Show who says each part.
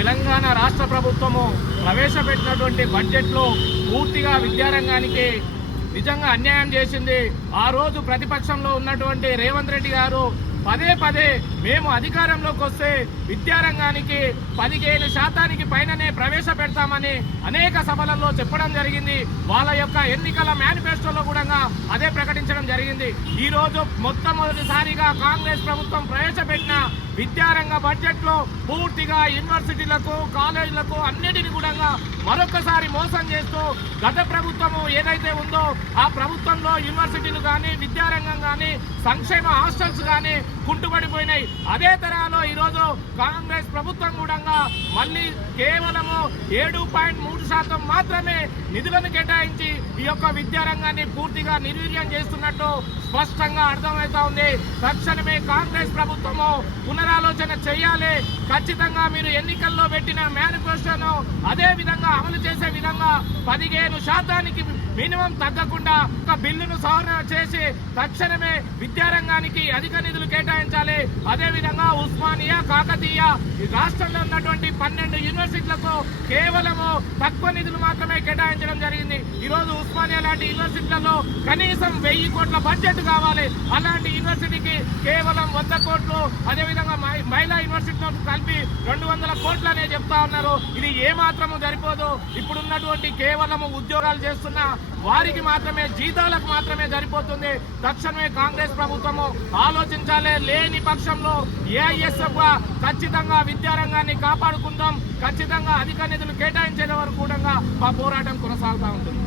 Speaker 1: తెలంగాణ రాష్ట్ర ప్రభుత్వము ప్రవేశపెట్టినటువంటి బడ్జెట్లో పూర్తిగా విద్యారంగానికి నిజంగా అన్యాయం చేసింది. ఆ రోజు ప్రతిపక్షంలో ఉన్నటువంటి రేవంత్ రెడ్డి గారు పదే పదే మేము అధికారంలోకి వస్తే విద్యారంగానికి పదిహేను శాతానికి పైననే ప్రవేశపెడతామని అనేక సభలలో చెప్పడం జరిగింది. వాళ్ళ యొక్క ఎన్నికల మేనిఫెస్టోలో కూడా అదే ప్రకటించడం జరిగింది. ఈ రోజు మొట్టమొదటిసారిగా కాంగ్రెస్ ప్రభుత్వం ప్రవేశపెట్టిన విద్యారంగ బడ్జెట్లో పూర్తిగా యూనివర్సిటీలకు కాలేజీలకు అన్నిటిని కూడా మరొకసారి మోసం చేస్తూ గత ప్రభుత్వము ఏదైతే ఉందో ఆ ప్రభుత్వంలో యూనివర్సిటీలు కానీ విద్యారంగం కానీ సంక్షేమ హాస్టల్స్ కానీ కుంటుపడిపోయినాయి అదే తరహాలో ఈరోజు కాంగ్రెస్ ప్రభుత్వం కూడా మళ్ళీ కేవలము ఏడు పాయింట్ మూడు శాతం మాత్రమే నిధులను కేటాయించి ఈ యొక్క విద్యారంగాన్ని పూర్తిగా నిర్వీర్యం చేస్తున్నట్టు స్పష్టంగా అర్థమవుతా ఉంది. తక్షణమే కాంగ్రెస్ ప్రభుత్వము పునరాలోచన చేయాలి. ఖచ్చితంగా మీరు ఎన్నికల్లో పెట్టిన మేనిఫెస్టోను అదే విధంగా అమలు చేసే విధంగా పదిహేను శాతానికి మినిమం తగ్గకుండా ఒక బిల్లును సవరణ చేసి తక్షణమే విద్యారంగానికి అధిక నిధులు కేటాయించాలి. అదేవిధంగా ఉస్మానియా కాకతీయ రాష్ట్రంలో ఉన్నటువంటి పన్నెండు యూనివర్సిటీలకు కేవలము తక్కువ నిధులు మాత్రమే కేటాయించడం జరిగింది. ఈరోజు ఉస్మానియా లాంటి యూనివర్సిటీలలో కనీసం వెయ్యి కోట్ల బడ్జెట్ కావాలి. అలాంటి యూనివర్సిటీకి కేవలం వంద కోట్లు అదే విధంగా మహిళా యూనివర్సిటీతో కలిపి రెండు వందల కోట్లు చెప్తా ఉన్నారు. ఇది ఏ మాత్రము సరిపోదు. ఇప్పుడున్నటువంటి కేవలము ఉద్యోగాలు చేస్తున్న వారికి మాత్రమే జీతాలకు మాత్రమే సరిపోతుంది. తక్షణమే కాంగ్రెస్ ప్రభుత్వము ఆలోచించాలి. లేని పక్షంలో ఏఐఎస్ఎఫ్ ఖచ్చితంగా విద్యారంగాన్ని కాపాడుకుందాం. ఖచ్చితంగా అధిక నిధులు కేటాయించే వరకు కూడా మా పోరాటం కొనసాగుతూ ఉంటుంది.